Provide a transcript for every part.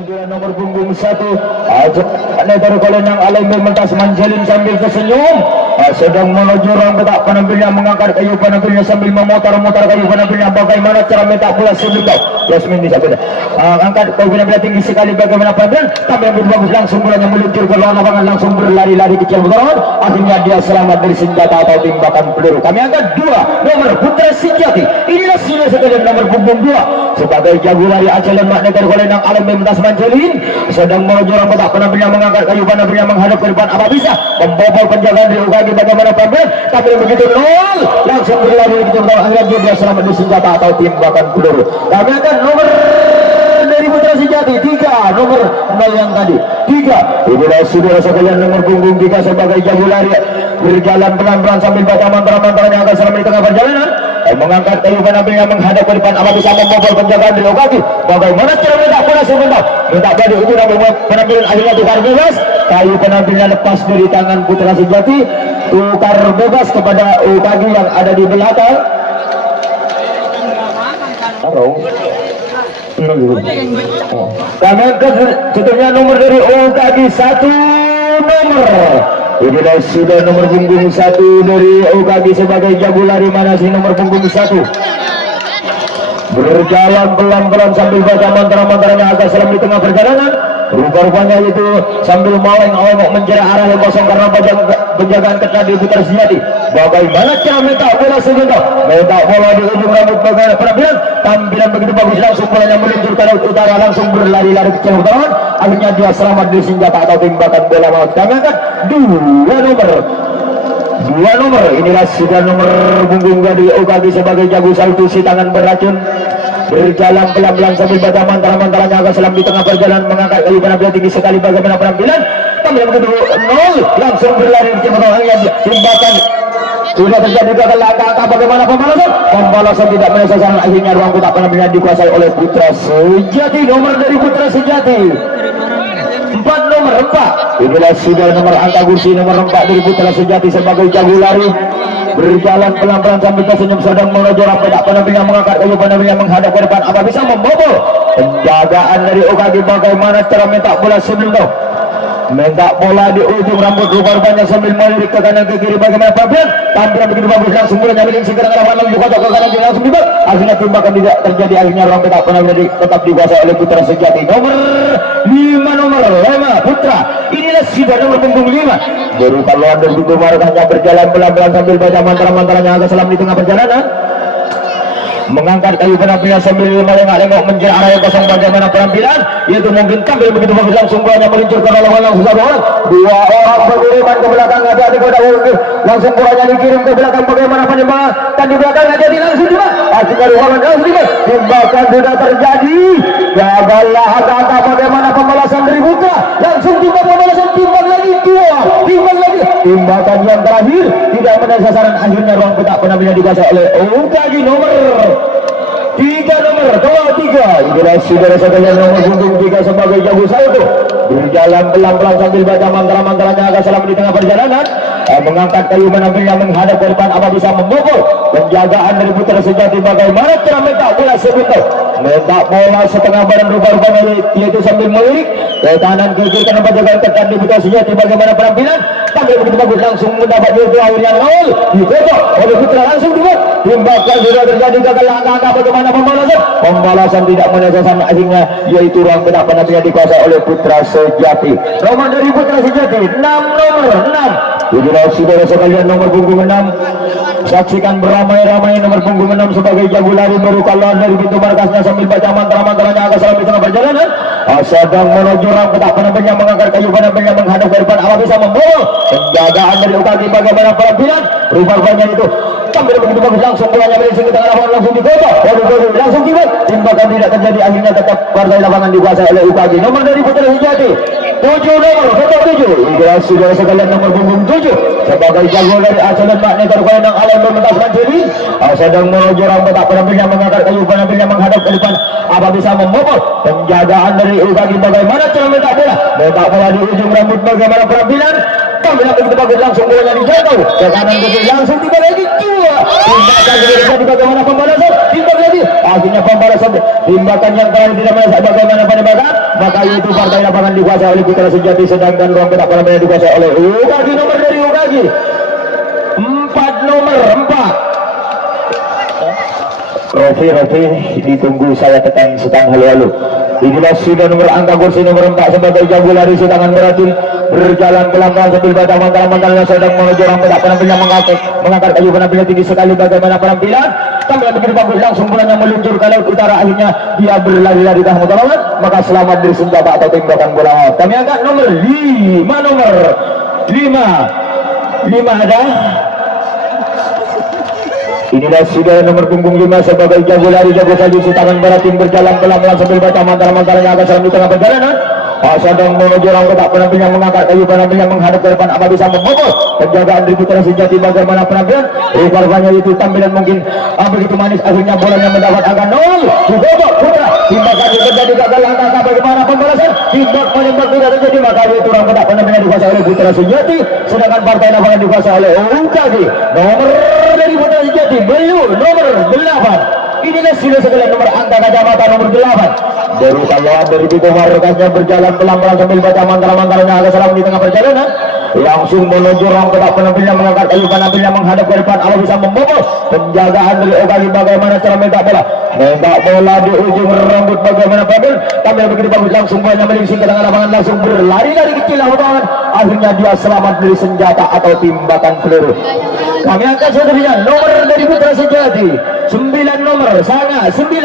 sudah nomor punggung 1 Netar Kolenang Alembe mentas manjalin sambil tersenyum, sedang menuju ruang petak penampilnya, mengangkat kayu penampilnya sambil memutar-mutar kayu penampilnya. Bagaimana cara metak bola sebelum kau Yasmin disabda angkat kayu penampilnya tinggi sekali. Bagaimana penampilan tapi yang bagus, langsung bolanya meluncur ke luar lapangan, langsung berlari-lari kecil betul. Akhirnya dia selamat dari senjata atau tembakan peluru. Kami angkat 2 nomor Putra Sejati. Inilah sudah sekalian nomor punggung 2 sebagai jago lari Acelan Netar Kolenang Alembe mentas manjalin, sedang menuju ruang petak penampilnya, mengangkat kayu penampilnya, menghadap ke depan. Apa bisa membobol penjagaan dari UKG? Bagaimana penampilan tapi begitu nol, langsung berlari begitu betul. Akhirnya dia selamat dari senjata atau tembakan peluru. Kami akan nomor dari Putra Sejati 3 nomor yang tadi 3. Inilah saudara sekalian nomor punggung 3 sebagai jago lari, berjalan pelan-pelan sambil baca mantra-mantranya akan selama di tengah perjalanan, mengangkat kayu penampilnya, menghadap ke depan. Apa bisa membobol penjagaan dari UKG? Bagaimana cara mendak bola sebentar minta balik itu nomor penampilan. Akhirnya tukar bebas, kayu penampilnya lepas dari tangan Putra Sejati, tukar bebas kepada UKG yang ada di belakang. Kami tentunya nomor dari UKG 1 nomor. Inilah sudah nomor punggung 1 dari UKG sebagai jago lari. Mana sih nomor punggung 1? Berjalan pelan-pelan sambil baca mantra-mantranya agar selalu di tengah perjalanan. Rupa-rupanya itu sambil maweng-aweng menjerat arah yang kosong karena penjagaan ketat di Putra Sejati. Bagaimana cara metak bola sebentar? Metak bola di ujung rambut. Bagaimana penampilan? Tampilan begitu bagus, langsung bolanya meluncur ke utara, langsung berlari-lari kecil utara. Akhirnya dia selamat dari senjata atau tembakan bola maut. Kami akan 2 nomor. Inilah sudah nomor punggung dari UKG sebagai jago salto si tangan beracun, berjalan pelan-pelan sambil baca mantra-mantranya agar selam di tengah perjalanan, mengangkat kayu penampilan tinggi sekali. Bagaimana penampilan? Tampil begitu nol, langsung berlari ke belakang. Tembakan sudah terjadi gagal langkah. Bagaimana pembalasan tidak menyelesaikan. Akhirnya ruang petak penampilan dikuasai oleh Putra Sejati. Nomor dari Putra Sejati 4 nomor 4. Inilah sudah nomor angka kursi nomor 4 dari Putra Sejati sebagai jago lari, berjalan pelan-pelan sambil tersenyum, sedang menuju ruang petak penampilan, mengangkat kayu penampilan, menghadap ke depan. Apa bisa membobol penjagaan dari UKG? Bagaimana cara mentak bola sebelum kau mentak bola di ujung rambut rupa-rupanya sambil melirik ke kanan ke kiri. Bagaimana penampilan? Tampilan begitu bagus, langsung mulanya milik segera ke depan, lalu dikocok ke kanan kiri, langsung dibak. Akhirnya tembakan tidak terjadi. Akhirnya ruang petak penampilan tetap dikuasai oleh Putra Sejati. Nomor 5 Putra. Inilah sudah nomor punggung 5. Berupa luar dan pintu markahnya, berjalan pelan-pelan sambil baca mantra-mantranya agar selam di tengah perjalanan, mengangkat kayu penampilan sambil melengak-lengok menjerat arah yang kosong. Bagaimana penampilan? Yaitu mungkin tampil begitu bagus, langsung bolanya meluncur ke lawan, langsung 1 orang 2 orang berguriman ke belakang. Hati-hati pada Ulkif, langsung bolanya dikirim ke belakang. Bagaimana penyembahan? Dan di belakang jadi langsung juga akhirnya ruangan langsung juga tembakan sudah terjadi. Gagallah kata. Bagaimana pembalasan dari Putra? Langsung timbang pembalasan, timbang lagi 2, timbang lagi. Timbakan yang terakhir tidak menaik sasaran. Akhirnya ruang petak penampilan dikuasai oleh UKG nomor 3. Inilah saudara sekalian nomor punggung 3 sebagai jago salto, berjalan pelan-pelan sambil baca mantra-mantranya agar selama di tengah perjalanan, mengangkat kayu penampilan, menghadap ke depan. Apa bisa membobol penjagaan dari Putra Sejati? Bagaimana cara mentak bola sebentar? Mentak bola setengah badan rupa-rupanya, yaitu sambil melirik ke kanan ke kiri karena penjagaan ketat di Putra Sejati. Bagaimana penampilan? Tampil begitu bagus, langsung mendapat yaitu akhirnya nol, dikocok oleh Putra, langsung dibuat. Timbakan sudah terjadi gagal langkah. Bagaimana pembalasan tidak menyelesaikan. Akhirnya yaitu ruang petak penampilan dikuasai oleh Putra Sejati. Nomor dari Putra Sejati 6 nomor 6. Inilah saudara sekalian nomor punggung 6. Saksikan beramai-ramai nomor punggung 6 sebagai jago lari, baru keluar dari pintu markasnya sambil baca mantra-mantranya agar selalu di tengah perjalanan, sedang menuju ruang petak penampilan, mengangkat kayu penampilan, menghadap ke depan. Apa bisa membobol penjagaan dari UKG? Bagaimana penampilan? Rupanya itu tampil begitu bagus, langsung bolanya milik sekitar lapangan, langsung dikocok, langsung dibuat. Timbakan tidak terjadi. Akhirnya tetap partai lapangan dikuasai oleh UKG. Nomor dari Putra Sejati 7 nomor 7. Inilah saudara sekalian nomor punggung 7 sebagai jago dari Acelan Netar Kolenang Alembe mentas manjalin, sedang menuju ruang petak penampilan, mengangkat kayu penampilan, menghadap ke depan. Apa bisa membobol penjagaan dari UKG? Bagaimana cara mentak bola? Mentak bola di ujung rambut. Bagaimana penampilan? Tampilan begitu bagus, langsung bolanya dijatuh ke kanan ke kiri, langsung tiba lagi 2. Tindakan terjadi. Bagaimana pembalasan? timbang lagi. Akhirnya pembalasan timbakan yang terakhir tidak meleset bagaimana penembakan. Maka itu partai lapangan dikuasai oleh Putra Sejati, sedangkan ruang petak bola dikuasai oleh Ukagi. Nomor dari Ukagi 4 nomor 4. Rofi ditunggu saya tekan setang halu-halu. Inilah sudah nomor angka kursi nomor 4 sebagai jago lari sedangan beratin berjalan pelan-pelan sambil baca mantra-mantra yang sedang menuju orang petak penampilan mengangkat kayu penampilan tinggi sekali. Bagaimana penampilan tampil begitu bagus, langsung bolanya meluncur ke laut utara. Akhirnya dia berlari-lari dah mutaramat, maka selamat dari senjata atau tembakan bola maut. Kami angkat nomor 5 ada. Inilah sudah nomor punggung 5 sebagai jago lari jago salju tangan baratin berjalan pelan-pelan sambil baca mantra-mantra yang akan salam di tengah perjalanan. Sedang menuju orang kotak penampilan mengangkat kayu penampilan menghadap ke depan. Apa bisa membobol penjagaan dari Putra Sejati? Bagaimana penampilan rupanya itu tampilan mungkin begitu manis. Akhirnya bolanya mendapat angka 0. Dibobol Putra, timbakan terjadi gagal langkah. Bagaimana pembalasan? Timbak menembak tidak terjadi, maka itu orang kotak penampilan dikuasai oleh Putra Sejati, sedangkan partai lapangan dikuasai oleh Ukagi. Nomor dari Putra Sejati belum nomor 8. Inilah sudah sekalian nomor angka kacamata nomor 8. Baru kalau dari Bikomar rekasnya berjalan pelan-pelan sambil baca mantra-mantranya agak salam di tengah perjalanan. Langsung menuju ruang kotak penampilan mengangkat kayu penampilan menghadap ke depan. Apa bisa membobol penjagaan dari Ukagi? Bagaimana cara mentak bola? Mentak bola di ujung rambut. Bagaimana Fabel? Tampil begitu bagus, langsung bolanya melingsing ke tengah lapangan, langsung berlari-lari kecil lapangan. Akhirnya dia selamat dari senjata atau timbakan peluru. Kami angkat seterusnya nomor dari Putra Sejati 9 nomor sangat 10.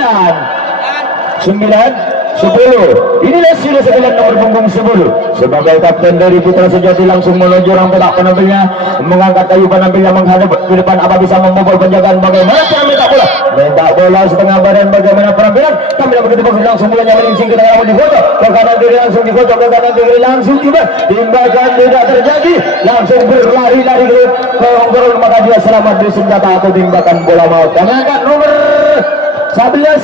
Inilah sudah sekalian nomor punggung 10 sebagai kapten dari Putra Sejati, langsung menuju orang kotak penampilannya mengangkat kayu penampilannya menghadap ke depan. Apa bisa membobol penjagaan? Bagaimana cara mentak bola setengah badan? Bagaimana penampilan? Tampil begitu bagus, langsung mulanya melingsing ke tengah, dikocok ke kanan kiri, langsung dikocok ke kanan kiri, langsung juga timbakan tidak terjadi, langsung berlari-lari ke gorong, maka dia selamat dari senjata atau timbakan bola maut. Kami angkat nomor 11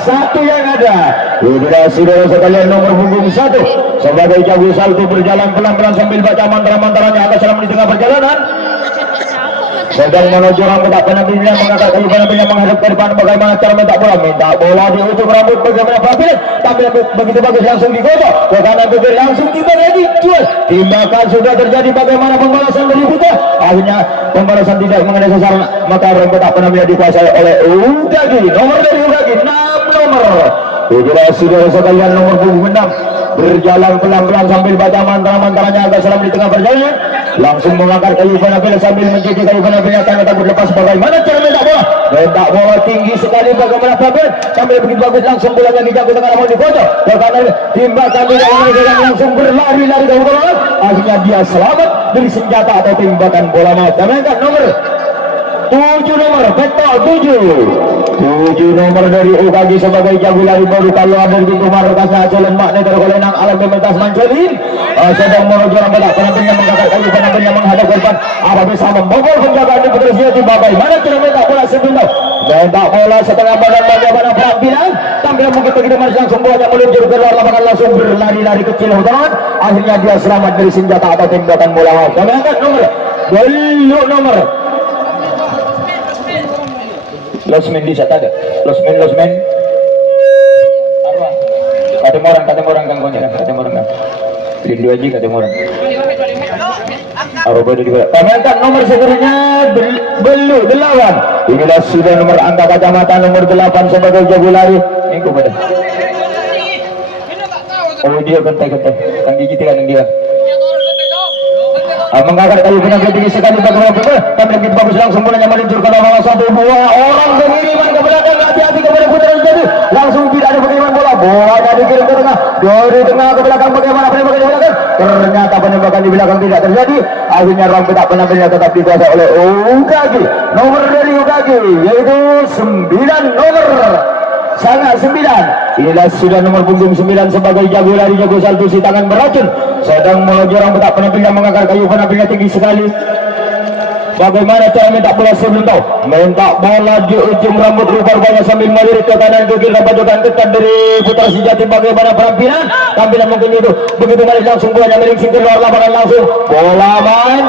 satu yang ada. Sudah saudara sekalian nomor punggung 1 sebagai jago salto berjalan pelan-pelan sambil baca mantra-mantranya akan salam di tengah perjalanan. Sedang menuju orang kotak penampilan mengangkat kayu penampilan menghadap ke depan. Bagaimana cara mentak bola? Minta bola di ujung rambut. Bagaimana penampilan? Tampil begitu bagus, langsung digocok ke kanan ke kiri, langsung timbang lagi. Timbakan sudah terjadi. Bagaimana pembalasan dari Putra? Akhirnya pembalasan tidak mengenai sasaran, maka orang kotak penampilan dikuasai oleh Ukagi. Nomor dari Ukagi 6 nomor. Sudah sekalian nomor punggung 6 berjalan pelan-pelan sambil baca mantra-mantranya agar salam di tengah perjalanan, langsung mengangkat kayu penampilan sambil mencuci kayu penampilan akan takut lepas. Bagaimana cara mentak bola? Mentak bola tinggi sekali. Bagaimana penampilan? Sambil begitu bagus, langsung bolanya dijaga tengah lawan dikocok ke kanan, timbakan tidak mengenai, langsung berlari-lari ke belakang. Akhirnya dia selamat dari senjata atau timbakan bola maut. Kami angkat nomor 7 nomor betul 7 nomor dari Ukagi sebagai jago lari baru. Kalau ada di Bikomar rekasnya jalan makna tergolenang alam pementas mancelin sedang menuju orang kotak penampilan mengangkat kayu penampilan menghadap ke depan. Apa bisa membobol penjagaan di Putra Sejati? Bagaimana cara mentak bola sebelum mentak bola setengah badan? Bagaimana penampilan? Tampil mungkin begitu manis, langsung bolanya meluncur ke luar lapangan, langsung berlari-lari kecil hutan. Akhirnya dia selamat dari senjata atau tembakan bola maut. Kami angkat nomor Losmen di sana ada. Losmen. Kata orang kan konya kata orang. Rindu aja kata orang. Aroba di bawah. Kami angkat nomor seterusnya belum 8. Inilah sudah nomor angka kacamata nomor 8 sebagai jago lari. Minggu pada. Oh dia kentai. Kang gigi kan dia. Mengangkat kayu penampilan tinggi sekali. Bagaimana tampil begitu bagus, langsung mulanya meluncur ke bawah. 1 2 orang pengiriman ke belakang. Hati-hati kepada Putra Sejati, langsung tidak ada pengiriman bola dari kirim ke tengah, dari tengah ke belakang. Bagaimana penembakan di belakang? Ternyata penembakan di belakang tidak terjadi. Akhirnya ruang petak penampilannya tetap dikuasai oleh Ukagi. Nomor dari Ukagi yaitu 9 nomor sangat 9. Inilah sudah nomor punggung 9 sebagai jago lari jago salto si tangan beracun, sedang menuju orang petak penampilan mengangkat kayu penampilan tinggi sekali. Bagaimana cara mentak bola sebelum tahu? Mentak bola di ujung rambut rupanya sambil melirik ke kanan ke kiri. Bajokan ketat dari Putra Sejati. Bagaimana penampilan? Tampilan mungkin itu begitu manis, langsung bolanya melingsing ke luar lapangan, langsung bola main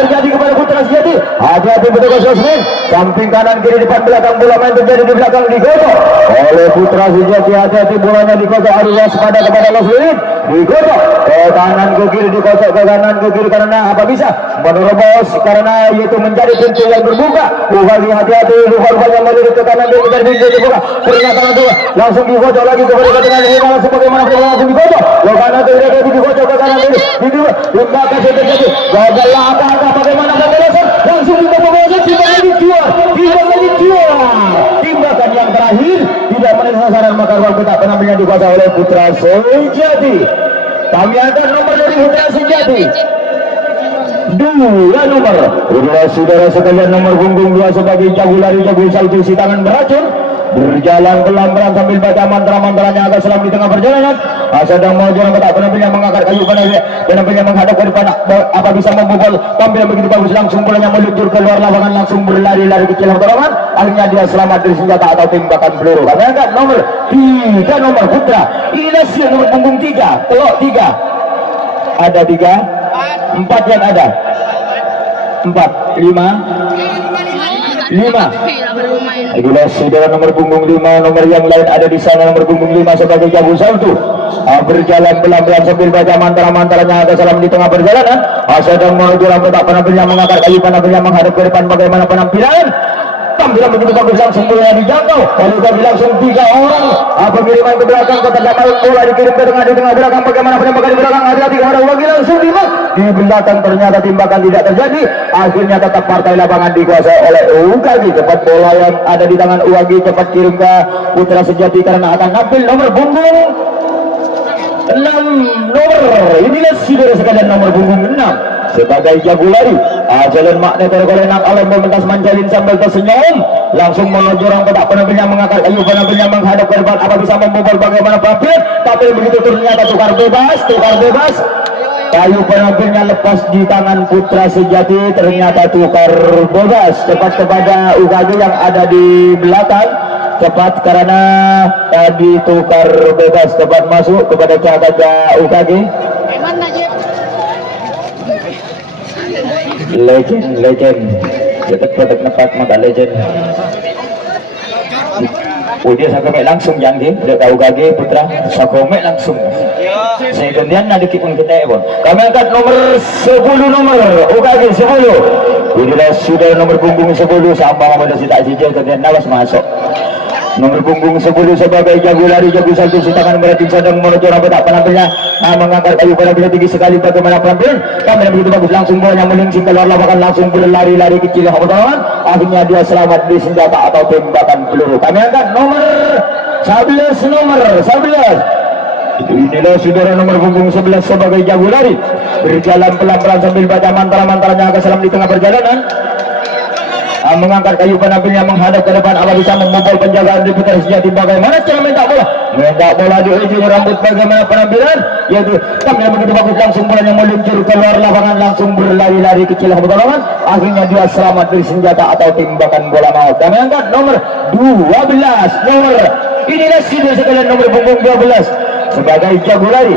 terjadi kepada Putra Sejati. hati-hati petugas resmi. Samping kanan kiri depan belakang bola main terjadi di belakang digosok oleh Putra Sejati. Hati-hati bolanya digosok, harus waspada kepada Loswirid. Digosok ke kanan ke kiri, digosok ke kanan ke kiri karena apa bisa menerobos karena yaitu menjadi pintu yang terbuka. Lagi hati-hati, rupanya melirik ke kanan dia menjadi pintu terbuka. Ternyata langsung digosok lagi kepada tengah ini langsung bagaimana langsung digosok ke kanan ke kiri, digosok ke kanan kiri. Timbang kasih terjadi gagal apa bagaimana langsung digosok timbakan yang terakhir tidak menemukan sasaran, maka ruang petak penampilan dikuasai oleh Putra Sejati. Kami akan nomor dari Putra Sejati 2 nomor. Inilah saudara sekalian nomor punggung 2 sebagai jago lari jago salto si tangan beracun, berjalan pelan-pelan sambil baca mantra-mantranya agak selam di tengah perjalanan. Sedang mau jalan petak penampilan mengangkat kayu penampilan menghadap ke depan. Apa bisa membobol tampil begitu bagus, langsung bolanya meluncur keluar lapangan, langsung berlari-lari kecil pertolongan. Akhirnya dia selamat dari senjata atau tembakan peluru. Kami angkat nomor 3 nomor Putra. Inilah si nomor punggung 3 telok 3 ada 3 4 yang ada 4 5 itulah saudara nomor punggung 5. Nomor yang lain ada di sana. Nomor punggung 5 sebagai jago salto berjalan pelan-pelan sambil baca mantra-mantranya agak salam di tengah perjalanan. Sedang menuju petak penampilan mengangkat kayu penampilan menghadap ke depan. Bagaimana penampilan? Tampilan begitu bagus, langsung bolanya dijangkau. Lalu kami langsung 3 orang pengiriman ke belakang, kotak bola dikirim ke tengah, di tengah belakang. Bagaimana penembakan di belakang? Hati-hati kepada Uwagi, langsung di belakang. Ternyata timbakan tidak terjadi. Akhirnya tetap partai lapangan dikuasai oleh Uwagi. Cepat bola yang ada di tangan Uwagi cepat kirim ke Putra Sejati karena akan nampil nomor punggung 6 nomor. Inilah saudara sekalian nomor punggung 6 sebagai jago lari. Jalan makna tergolenak alam mementas manjalin sambil tersenyum, langsung menuju orang petak penampilan mengangkat kayu penampilan menghadap ke depan. Apa bisa membobol bagaimana Papir? Tapi begitu ternyata tukar bebas. Kayu penampilannya lepas di tangan Putra Sejati. Ternyata tukar bebas tepat kepada Uwagi yang ada di belakang. Cepat karena tadi tukar bebas tepat masuk kepada Cakaga Uwagi. Legend cepat nepat maka legend. Dia sakomek langsung jangan dia tahu gage Putra sakomek langsung. Saya gantian ada kipun kita pun. Kami angkat nomor 10 nomor Uwagi 10. Inilah sudah nomor punggung 10 sama pada si tak sijil kemudian nawas masuk. Nomor punggung 10 sebagai jago lari jago salto si tangan berarti sedang menuju petak penampilannya mengangkat kayu penampilan tinggi sekali. Bagaimana penampilan? Kami begitu bagus, langsung bolanya melingsing keluar lapangan, langsung berlari-lari kecil pertolongan. Akhirnya dia selamat di senjata atau tembakan peluru. Kami angkat nomor 11 nomor 11. Inilah saudara nomor punggung 11 sebagai jago lari berjalan pelan-pelan sambil baca mantra-mantranya agak selam di tengah perjalanan. Mengangkat kayu penampilannya menghadap ke depan. Apa bisa membobol penjagaan di Putra Sejati? Bagaimana cara minta bola di ujung rambut. Bagaimana penampilan? Yaitu tampil begitu bagus, langsung bolanya meluncur keluar lapangan, langsung berlari-lari kecil pertolongan. Akhirnya dia selamat dari senjata atau tembakan bola maut. Kami angkat nomor 12 nomor. Inilah saudara sekalian nomor punggung 12 sebagai jago lari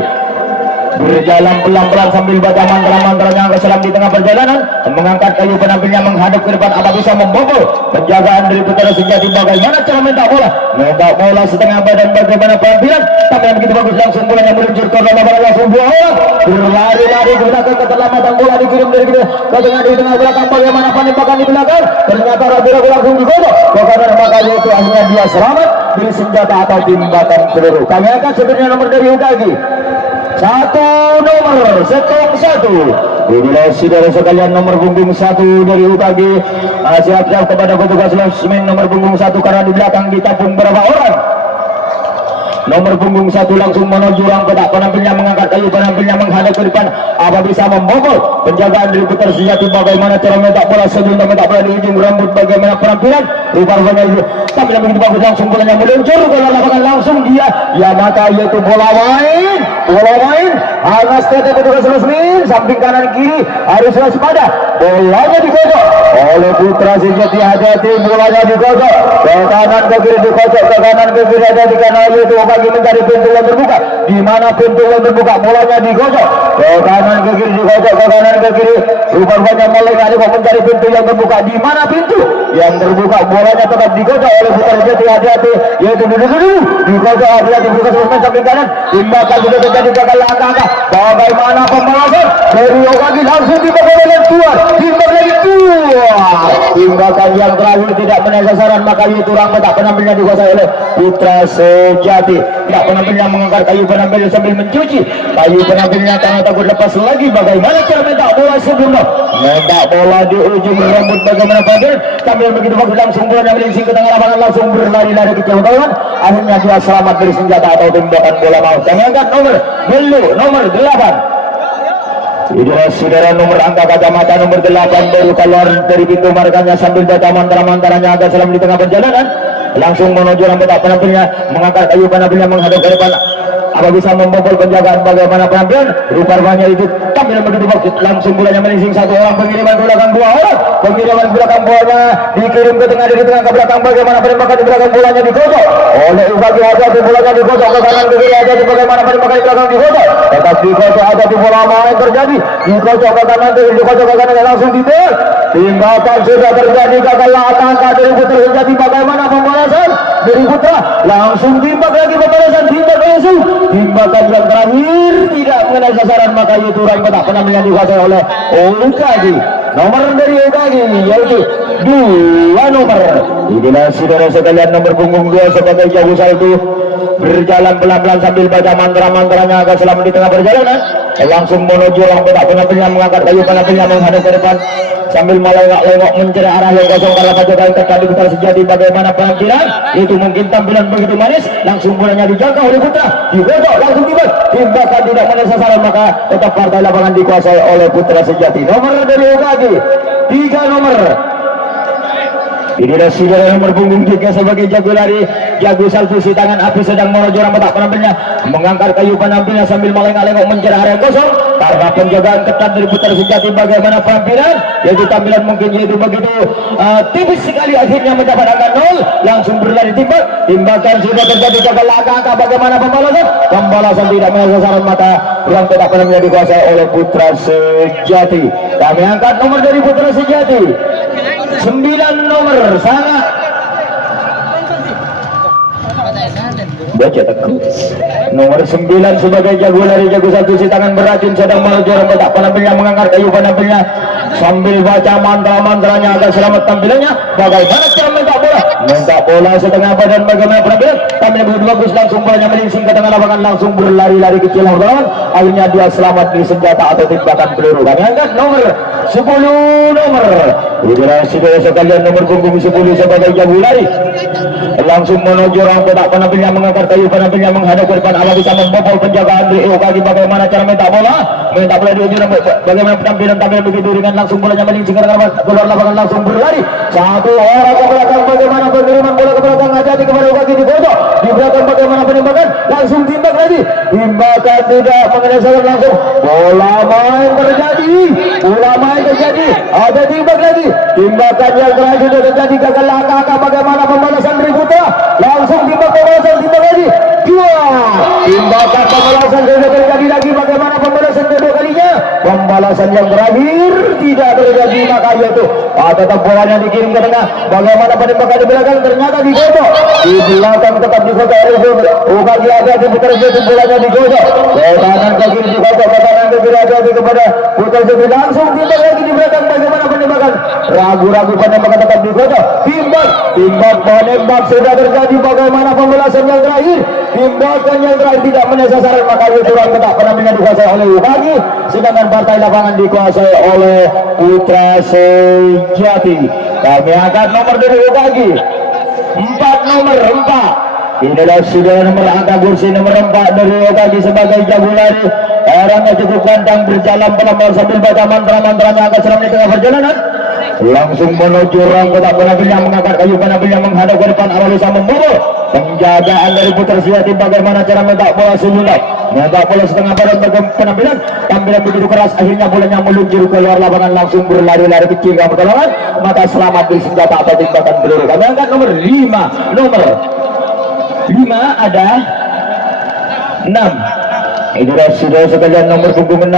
berjalan pelan-pelan sambil baca mantra-mantranya agak selam di tengah perjalanan. Mengangkat kayu penampilannya menghadap ke depan. Apa bisa membobol penjagaan dari Putra Sejati? Bagaimana cara minta bola setengah badan. Bagaimana penampilan? Tapi yang begitu bagus, langsung bolanya meluncur ke lapangan, langsung 2 orang berlari-lari gunakan keterlambatan bola dikirim dari kita ke tengah di tengah belakang. Bagaimana penembakan di belakang? Ternyata ragu-ragu langsung digosok. Bagaimana makanya itu akhirnya dia selamat dari senjata atau tembakan peluru. Kami akan sebenarnya nomor dari Uwagi 1 nomor setong 1. Inilah saudara sekalian nomor punggung 1 dari Uwagi. Siap-siap kepada petugas losmen nomor punggung 1 karena di belakang ditabung berapa orang. Nomor punggung 1 langsung menuju orang petak penampilannya mengangkat kayu penampilannya menghadap ke depan. Apa bisa membobol penjagaan dari Putra Sejati? Bagaimana cara mentak bola sebelum mentak bola di ujung rambut? Bagaimana penampilan? Rupanya tampilan begitu bagus, langsung bolanya meluncur ke lapangan, langsung dia maka yaitu bola main Anas TT petugas resmi samping kanan kiri harus waspada. Bolanya digosok oleh Putra Sejati. Hati-hati bolanya digosok ke kanan ke kiri, digosok ke kanan ke kiri. Hati-hati karena itu bagi mencari pintu yang terbuka. di mana pintu yang terbuka, bolanya digosok ke kanan ke kiri, digosok ke kanan ke kiri. Rupanya mulai kali kok mencari pintu yang terbuka. Di mana pintu yang terbuka, bolanya tetap digosok oleh Putra Sejati. Hati-hati, yaitu dulu digosok, hati-hati buka sesuai samping kanan. Timbakan sudah terjadi gagal langkah. Bagaimana pembalasan dari Okagi, langsung dibawa dengan keluar, timbak lagi keluar. Timbakan yang terakhir tidak menaik sasaran, maka itu Rangga tak penampilnya dikuasai oleh Putra Sejati. Tidak penampilnya mengangkat kayu penampilnya sambil mencuci kayu penampilnya, karena takut lepas lagi. Bagaimana cara mentak bola sebelumnya, mentak bola di ujung rambut. Bagaimana Fadil sambil begitu bagus, langsung bola yang melingsing ke tengah lapangan, langsung berlari-lari ke jauh kawan. Akhirnya dia selamat dari senjata atau tembakan bola maut. Yang angkat nomor 8. Inilah saudara nomor angka kacamata nomor 8 baru keluar dari pintu markanya sambil baca mantra-mantranya agak salam di tengah perjalanan, langsung menuju rambut penampilnya, mengangkat kayu penampilnya menghadap ke depan. Apa bisa membobol penjagaan, bagaimana penampilan? Rupanya itu tampil begitu bagus, langsung bolanya melingsing satu orang, pengiriman ke belakang dua orang, pengiriman ke belakang bolanya dikirim ke tengah, dari tengah ke belakang. Bagaimana penembakan di belakang, bolanya digosok oleh Ugagi. Hati-hati bolanya digosok ke kanan ke kiri, hati-hati bagaimana penembakan di belakang digosok, tetap digosok. Hati-hati bola main terjadi, digosok ke kanan ke kiri, digosok ke kanan, langsung dibel. Timbakan sudah terjadi, gagal langkah dari Putra Sejati. Bagaimana pembalasan dari Putra, langsung timbak lagi pembalasan, timbak langsung. Timbakan yang terakhir tidak mengenai sasaran, maka itu Rangga tak pernah dikuasai oleh Okagi. Nomor dari Okagi yaitu 2 nomor. Inilah saudara sekalian nomor punggung 2 sebagai jago saldo, berjalan pelan-pelan sambil baca mantra-mantranya agak selama di tengah perjalanan, langsung menuju Rangga tak pernah mengangkat kayu penampilnya menghadap ke depan sambil melengok-lengok mencari arah yang kosong karena pajokan ketat di Putra Sejati. Bagaimana penampilan itu, mungkin tampilan begitu manis, langsung bolanya dijaga oleh Putra, digosok langsung timbakan tidak menaik sasaran, maka tetap partai lapangan dikuasai oleh Putra Sejati. Nomor dari Okagi 3 nomor. Inilah saudara nomor punggung 3 sebagai jago lari, jago salto, si tangan api sedang menuju rambut penampilnya, mengangkat kayu penampilnya sambil melengok-lengok mencari area kosong karena penjagaan ketat dari Putra Sejati. Bagaimana penampilan, yaitu tampilan mungkin yaitu begitu tipis sekali, akhirnya mendapat angka 0, langsung berlari timbakan sudah terjadi gagal langkah. Bagaimana pembalasan tidak menaik sasaran, maka kurang tidak pernah dikuasai oleh Putra Sejati. Kami angkat nomor dari Putra Sejati 9 nomor, sangat baca tekan nomor 9 sebagai jago lari, jago satu, si tangan beracun sedang menuju rambut penampilnya, mengangkat kayu penampilnya sambil baca mantra-mantranya agar selamat tampilannya. Bagaimana cara minta bola setengah badan, bagaimana penampilan, tampil begitu bagus, langsung bolanya melingsing ke tengah lapangan, langsung berlari-lari kecil lawan. Akhirnya dia selamat dari senjata atau tembakan peluru. Kami angkat nomor 10 nomor. Inilah saudara sekalian nomor punggung 10 sebagai jago lari, langsung menuju rambut penampilnya, mengangkat kayu penampilnya menghadap ke depan. Apa bisa membobol penjagaan di Okagi? Bagaimana cara minta bola di ujung rambut, bagaimana penampilan tampil begitu ringan, langsung bolanya melingsing ke keluar lapangan, langsung berlari satu orang ke belakang. Bagaimana pengiriman bola ke belakang, hati-hati kepada Okagi, digosok di belakang. Bagaimana penembakan, langsung timbak lagi, timbakan tidak mengenai sasaran, langsung bola main terjadi, ada timbak lagi, timbakan yang terakhir sudah terjadi gagal langkah. Bagaimana pembalasan dari Putra, langsung timbak lagi, timbakan pembalasan sudah terjadi lagi. Bagaimana pembalasan kedua kalinya, pembalasan yang terakhir tidak terjadi, maka yaitu tetap bolanya dikirim ke tengah. Bagaimana penembakan di belakang, ternyata digosok di belakang, tetap digosok Okagi. Hati-hati Putra Sejati, bolanya digosok ke kanan ke kiri, digosok ke kanan ke kiri, hati-hati kepada Putra Sejati, langsung timbak lagi di belakang. Bagaimana penembakan, ragu-ragu penembakan, tetap digosok, timbak penembak sudah terjadi. Bagaimana pembalasan yang terakhir, timbakan yang terakhir tidak menaik sasaran, maka itu tetap penampilan dikuasai oleh Okagi, sedangkan partai lapangan dikuasai oleh Putra Sejati. Kami angkat nomor dari Okagi 4 nomor 4. Inilah saudara nomor angka kursi nomor 4 dari Okagi sebagai jago lari, orangnya cukup ganteng, berjalan pelan-pelan sambil baca mantra-mantranya agak seram di tengah perjalanan, langsung menuju rangka penampilnya, mengangkat kayu penampilnya menghadap ke depan. Arah bisa membobol penjagaan dari Putra Sejati. Bagaimana cara mentak bola sebelumnya, mentak bola setengah badan, penampilan tampilan begitu keras, akhirnya bolanya meluncur keluar lapangan, langsung berlari-lari kecil ke pertolongan, maka selamat dari senjata atau tembakan peluru. Kami angkat nomor 5 ada 6 Inilah sudah sekalian nomor punggung 6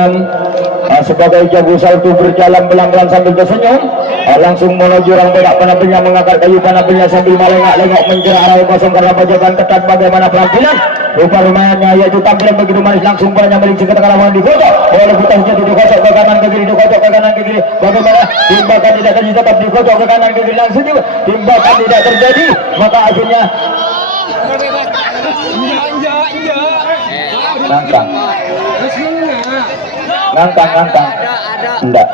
sebagai jago salto berjalan pelan-pelan sambil tersenyum, langsung menuju orang bedak penampilnya mengangkat kayu penampilnya sambil melengak-lengok menjerat arah kosong karena pajakan ketat. Bagaimana penampilan rupa rumahnya yaitu tampilan begitu manis, langsung banyak melinci ke tengah lawan dikocok oleh Putra Sejati, dikocok ke kanan ke kiri, dikocok ke kanan ke kiri. Bagaimana timbakan tidak terjadi, tetap dikocok ke kanan ke kiri, langsung timbakan tidak terjadi, maka akhirnya ngangkang enggak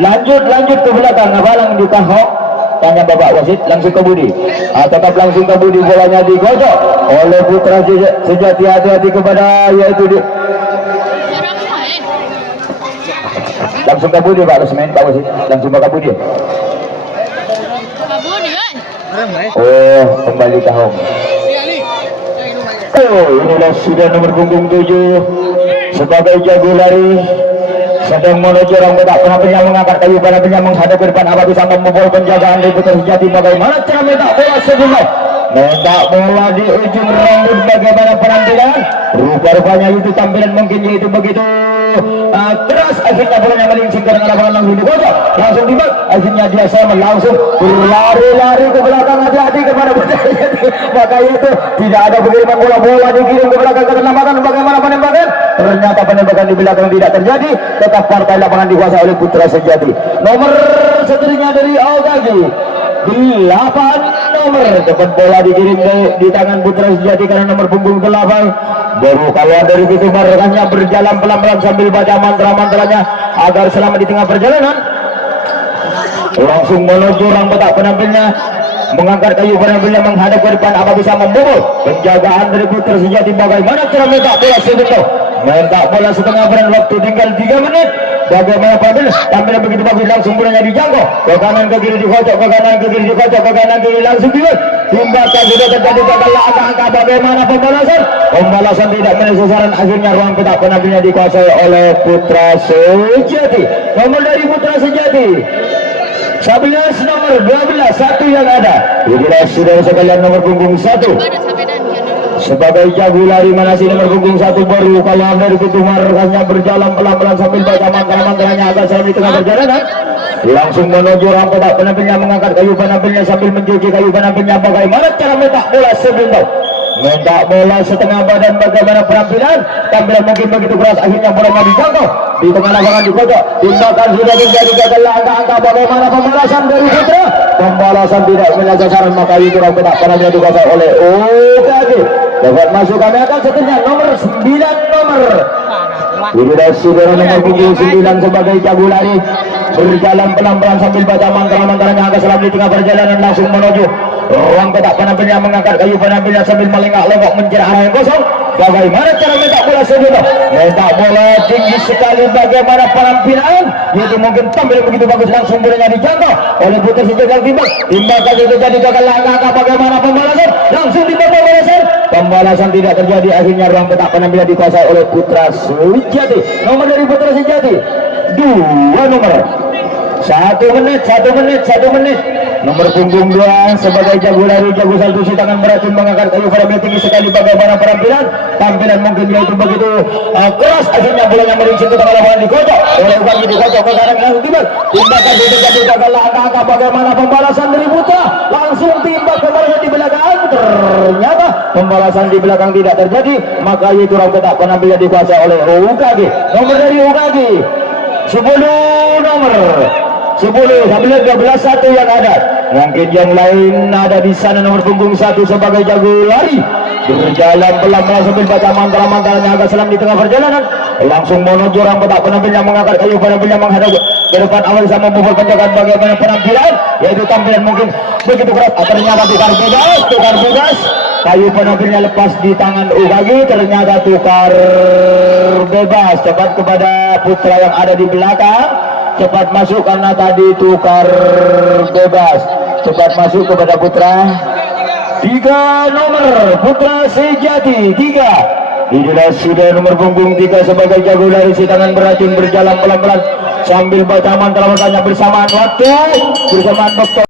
lanjut ke belakang, abalang di tahok, tanya bapak wasit, langsung ke Budi, tetap langsung ke Budi, bolanya digocok oleh Putra Sejati. Hati-hati kepada yaitu di langsung ke Budi Pak Resmen, Pak wasit langsung ke Budi. Oh, kembali tahok. Oh, inilah sudah nomor punggung 7 sebagai jago lari sedang menuju orang bedak penampilnya mengangkat kayu penampilnya menghadap ke depan. Apa bisa membobol penjagaan dari Putra Sejati? Bagaimana cara mentak bola sebelumnya? Mentak bola di ujung rambut. Bagaimana penampilan? Rupa-rupanya itu tampilan mungkin yaitu begitu keras. Akhirnya bolanya melincing ke lapangan, langsung digocok, langsung dibak. Akhirnya dia sama langsung berlari-lari ke belakang. Hati-hati kepada Putra Sejati. Maka itu tidak ada pengiriman bola dikirim ke belakang ke keselamatan. Bagaimana penembakan? Ternyata penembakan di belakang tidak terjadi. Tetap partai lapangan dikuasai oleh Putra Sejati. Nomor seterusnya dari Ogagi 8 nomor, dapat bola dikirim di tangan Putra Sejati karena nomor punggung 8 baru keluar dari pintu rekannya berjalan pelan-pelan sambil baca mantra-mantranya agar selama di tengah perjalanan langsung menuju orang betak penampilnya mengangkat kayu penampilnya menghadap ke depan. Apa bisa membobol penjagaan dari Putra Sejati? Bagaimana cara mentak bola sebentar? Mentak bola setengah beran, waktu tinggal 3 menit. Bagaimana tampil begitu bagus, langsung bolanya dijangkau ke kanan ke kiri, dikocok ke kanan ke kiri, dikocok ke kanan ke kiri, langsung dibuat timbakan sudah terjadi gagal angka. Bagaimana pembalasan tidak menuju sasaran. Akhirnya ruang petak penampilnya dikuasai oleh Putra Sejati. Nomor dari Putra Sejati 11 nomor 12 satu yang ada. Inilah sudah sekalian nomor punggung 1 sebagai jago lari manasi nomor punggung 1 baru kalah dari pintu rekannya berjalan pelan-pelan sambil baca mantra-mantranya agak saya di tengah perjalanan langsung menuju ruang petak penampilnya mengangkat kayu penampilnya sambil mencuci kayu penampilnya. Bagaimana cara mentak bola sebelum mentak bola setengah badan? Bagaimana penampilan? Tampilan mungkin begitu keras, akhirnya bola dijangkau di tengah lapangan dikocok. Tindakan sudah terjadi gagal angka. Bagaimana pembalasan dari Putra? Pembalasan tidak menyasar sasaran, maka itu ruang petak penampilnya dikuasai oleh OKG. Dapat masuk kami akan seterusnya nomor 9 nomor. Ini saudara nomor punggung 9 sebagai jago lari berjalan pelan-pelan sambil baca mantra-mantranya agak selam di tengah perjalanan langsung menuju ruang petak penampilnya mengangkat kayu penampilnya sambil melengak-lengok menjerat arah yang kosong. Bagaimana cara mentak bola sebelum mentak bola tinggi sekali? Bagaimana penampilan? Yaitu mungkin tampil begitu bagus, langsung bolanya dijangkau oleh Putra Sejati. Timbakan itu jadi gagal langkah. Bagaimana pembalasan? Langsung dibawa pembalasan tidak terjadi. Akhirnya ruang petak penampilan dikuasai oleh Putra Sejati. Nomor dari Putra Sejati 2 nomor 1 menit. Nomor punggung 2 sebagai jago lari jago salto si tangan beracun mengangkat kayu pada tinggi sekali. Bagaimana penampilan? Tampilan mungkin yaitu begitu keras. Akhirnya bolanya merincing ke tengah lapangan dikocok oleh Ubangi, dikocok ke kanan langsung tiba. Timbakan itu jadi gagal langkah. Bagaimana pembalasan dari Putra? Langsung timbak pembalasan di belakang. Ternyata pembalasan di belakang tidak terjadi, maka itu ruang petak penampilan dikuasai oleh UKG. Nomor dari UKG 10 nomor 10 sambil 12 satu yang ada. Mungkin yang lain ada di sana. Nomor punggung 1 sebagai jago lari berjalan pelan-pelan sambil baca mantra-mantranya agak selam di tengah perjalanan langsung menuju orang petak penampilnya mengangkat kayu penampilnya menghadap ke depan. Awal sama membobol penjagaan. Bagaimana penampilan? Yaitu tampilan mungkin begitu keras. Ternyata tukar bebas. Kayu penampilnya lepas di tangan Ugagi. Ternyata tukar bebas. Cepat kepada Putra yang ada di belakang. Cepat masuk karena tadi tukar bebas. Cepat masuk kepada Putra 3 nomor Putra Sejati 3. Inilah sudah nomor punggung 3 sebagai jago lari si tangan beracun berjalan pelan-pelan sambil baca mantra-mantranya bersamaan waktu bersamaan waktu.